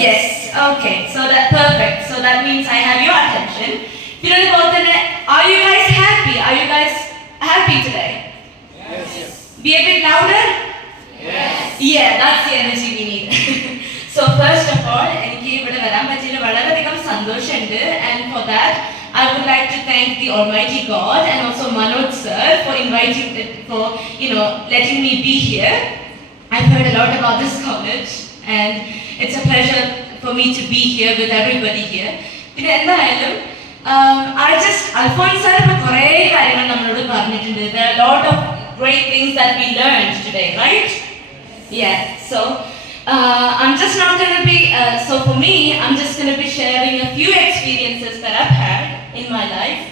Yes, okay, so that perfect. So that means I have your attention. Are you guys happy? Are you guys happy today? Yes. Be a bit louder? Yes. Yeah, that's the energy we need. So first of all, എനിക്ക് ഇവിടെ വരാൻ പറ്റിയതിൽ വളരെയധികം സന്തോഷമുണ്ട്, and for that I would like to thank the Almighty God and also Manoj sir for letting me be here. I've heard a lot about this college and it's a pleasure for me to be here with everybody here. പിന്നെ എന്തായാലും Alphonse sir ഇപ്പോൾ കുറേ കാര്യങ്ങൾ നമ്മളോട് പറഞ്ഞിട്ടുണ്ട്. There are a lot of great things that we learned today, right? Yeah, so I'm just not going to be, so for me, I'm just going to be sharing a few experiences that I've had in my life.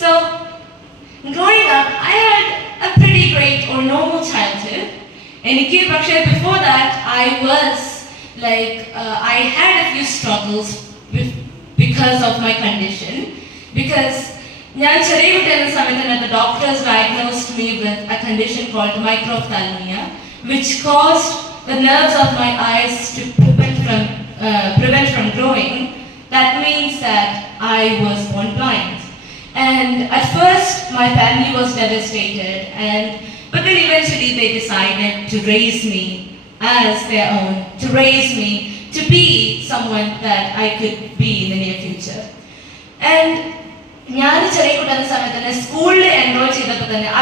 So, growing up, I had a pretty great or normal childhood. And before that, I was like, I had a few struggles because of my condition. Because the doctors diagnosed me with a condition called microphthalmia, which caused the nerves of my eyes to prevent from growing. That means that I was born blind. And at first, my family was devastated, but then eventually they decided to raise me as their own, to raise me to be someone that I could be in the near future. And school enrolled,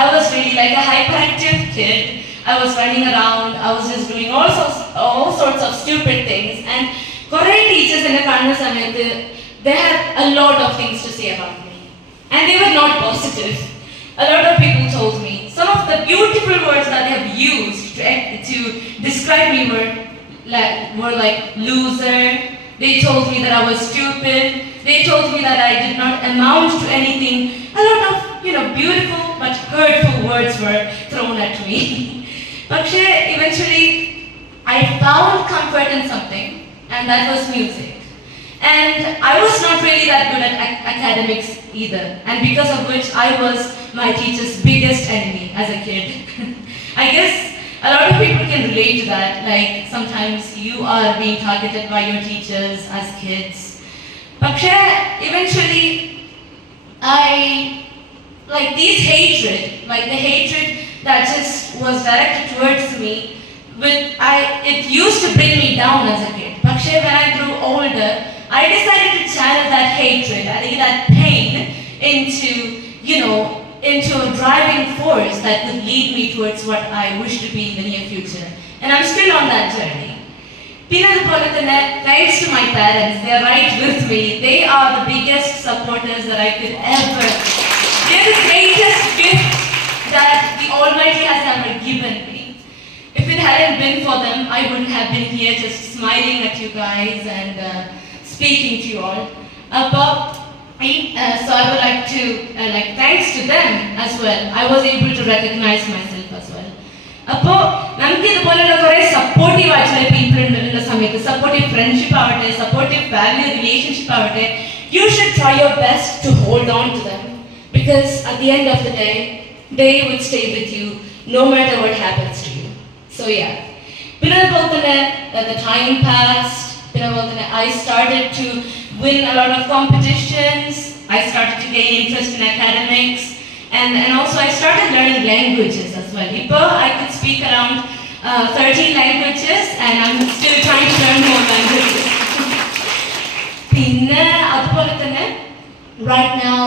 I was really like a hyperactive kid. I was running around, I was just doing all sorts of stupid things, and Korean teachers in the they had a lot of things to say about me, and they were not positive. A lot of people told me some of the beautiful words that they have used to describe me were like loser. They told me that I was stupid. They told me that I did not amount to anything. A lot of beautiful but hurtful words were thrown at me. But eventually, I found comfort in something, and that was music. And I was not really that good at academics either, and because of which I was my teacher's biggest enemy as a kid. I guess a lot of people can relate to that, like sometimes you are being targeted by your teachers as kids. But eventually, the hatred that just was directed towards me, it used to bring me down as a kid. But when I grew older, I decided to channel that hatred, that pain into a driving force that would lead me towards what I wish to be in the near future. And I'm still on that journey. Thanks to my parents, they are right with me. They are the biggest supporters that I could ever. They're the greatest gift that the Almighty has ever given me. If it hadn't been for them, I wouldn't have been here just smiling at you guys and speaking to you all. So I would like to, thanks to them as well, I was able to recognize myself as well. Supportive people, supportive friendship, supportive family relationship, you should try your best to hold on to them, because at the end of the day, they would stay with you no matter what happens to you. So yeah, the time passed. I started to win a lot of competitions. I started to gain interest in academics, and also I started learning languages as well. I could speak around 13 languages, and I'm still trying to learn more languages. Right now,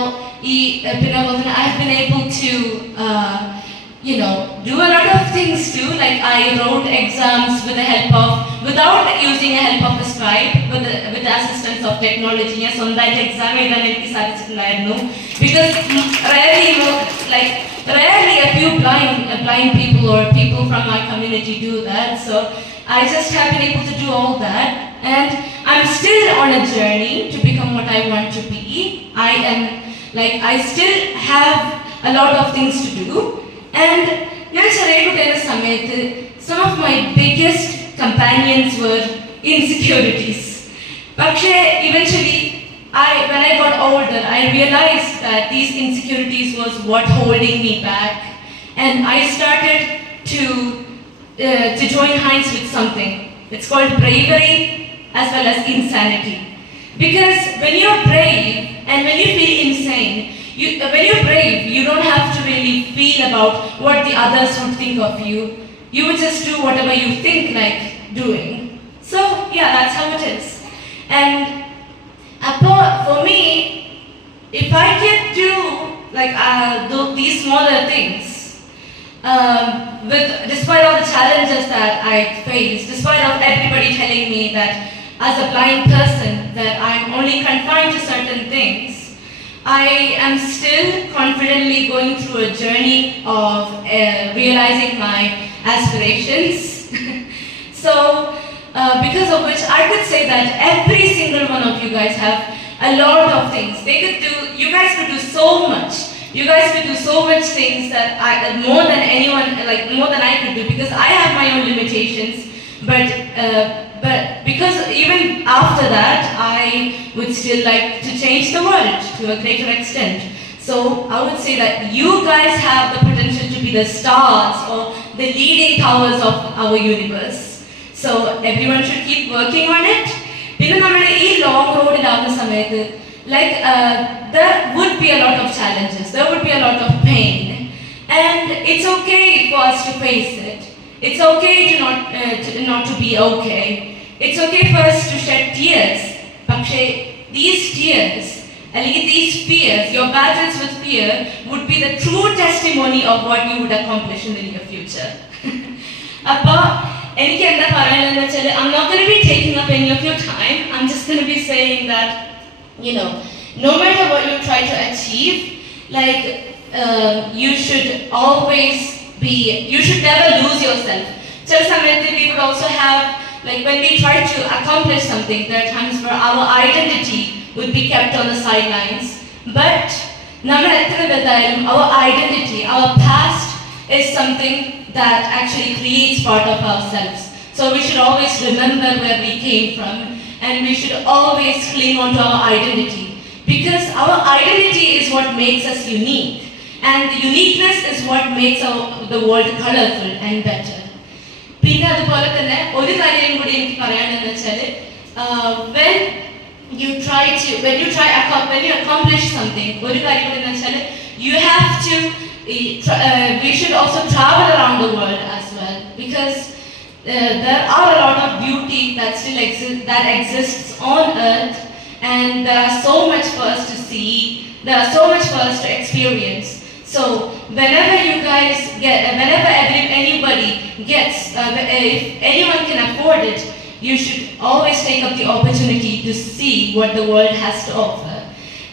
I've been able to do a lot of things too. Like I wrote exams without using the help of a scribe, with the assistance of technology. Yes, on that exam, because rarely a few blind people or people from my community do that. So I just have been able to do all that, and I'm still on a journey to become what I want to be. I still have a lot of things to do. And some of my biggest companions were insecurities. But eventually, when I got older, I realized that these insecurities was what holding me back. And I started to join hands with something. It's called bravery, as well as insanity. Because when you're brave and when you feel insane, when you're brave, you don't have to really feel about what the others would think of you. You would just do whatever you think like doing. So yeah, that's how it is. And for me, if I can do like these smaller things, despite all the challenges that I face, despite of everybody telling me that as a blind person that I'm only confined to certain things, I am still confidently going through a journey of realizing my aspirations. So, because of which I could say that every single one of you guys have a lot of things. You guys could do so much. You guys could do so much things that more than I could do, because I have my own limitations. But because even after that, I would still like to change the world to a greater extent. So I would say that you guys have the potential to be the stars or the leading powers of our universe. So everyone should keep working on it. പിന്നെ നമ്മുടെ ഈ long റോഡിലാവുന്ന സമയത്ത് there would be a lot of challenges, there would be a lot of pain, and it's okay for us to face it. It's okay to not to be okay. It's okay for us to shed tears. പക്ഷേ these tears, these fears, your battles with fear would be the true testimony of what you would accomplish in the near future. അപ്പോൾ എനിക്ക് എന്താ പറയാനുള്ളതെന്ന് വെച്ചാൽ, I'm not going to be taking up any of your time. I'm just going to be saying that, no matter what you try to achieve, you should never lose yourself. So sometimes we would also have, when we try to accomplish something, there are times where our identity would be kept on the sidelines. But our identity, our past is something that actually creates part of ourselves. So we should always remember where we came from, and we should always cling on to our identity, because our identity is what makes us unique, and the uniqueness is what makes the world colorful and better. പിന്നെ അതുപോലെ തന്നെ ഒരു കാര്യം കൂടി എനിക്ക് പറയാനെന്ന് വെച്ചാൽ, when you accomplish something, ഒരു കാര്യം കൂടി എന്ന് വെച്ചാൽ, we should also travel around the world as well, because there are a lot of beauty that still exists on earth, and there are so much for us to see, there are so much for us to experience. So whenever anybody gets, if anyone can afford it, you should always take up the opportunity to see what the world has to offer.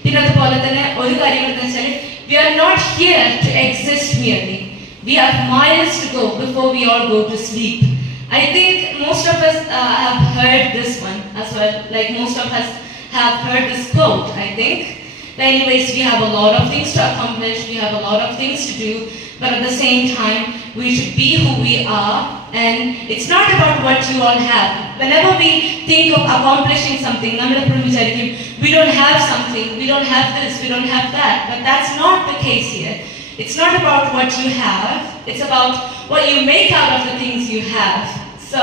പിന്നെ അതുപോലെ തന്നെ ഒരു കാര്യം എന്ന് വെച്ചാൽ, we are not here to exist merely. We have miles to go before we all go to sleep. I think most of us have heard this one as well. Most of us have heard this quote, I think. But anyways, we have a lot of things to accomplish, we have a lot of things to do, but at the same time, we should be who we are, and it's not about what you all have. Whenever we think of accomplishing something, we don't have something, we don't have this, we don't have that, but that's not the case here. It's not about what you have, it's about what you make out of the things you have. So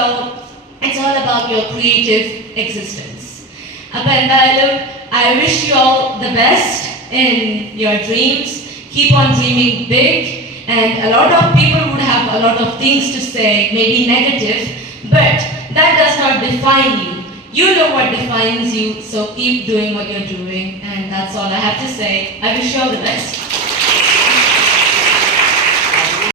it's all about your creative existence. I wish you all the best in your dreams. Keep on dreaming big, and a lot of people would have a lot of things to say, maybe negative, but that does not define you. You know what defines you, so keep doing what you're doing, and that's all I have to say. I wish you all the best.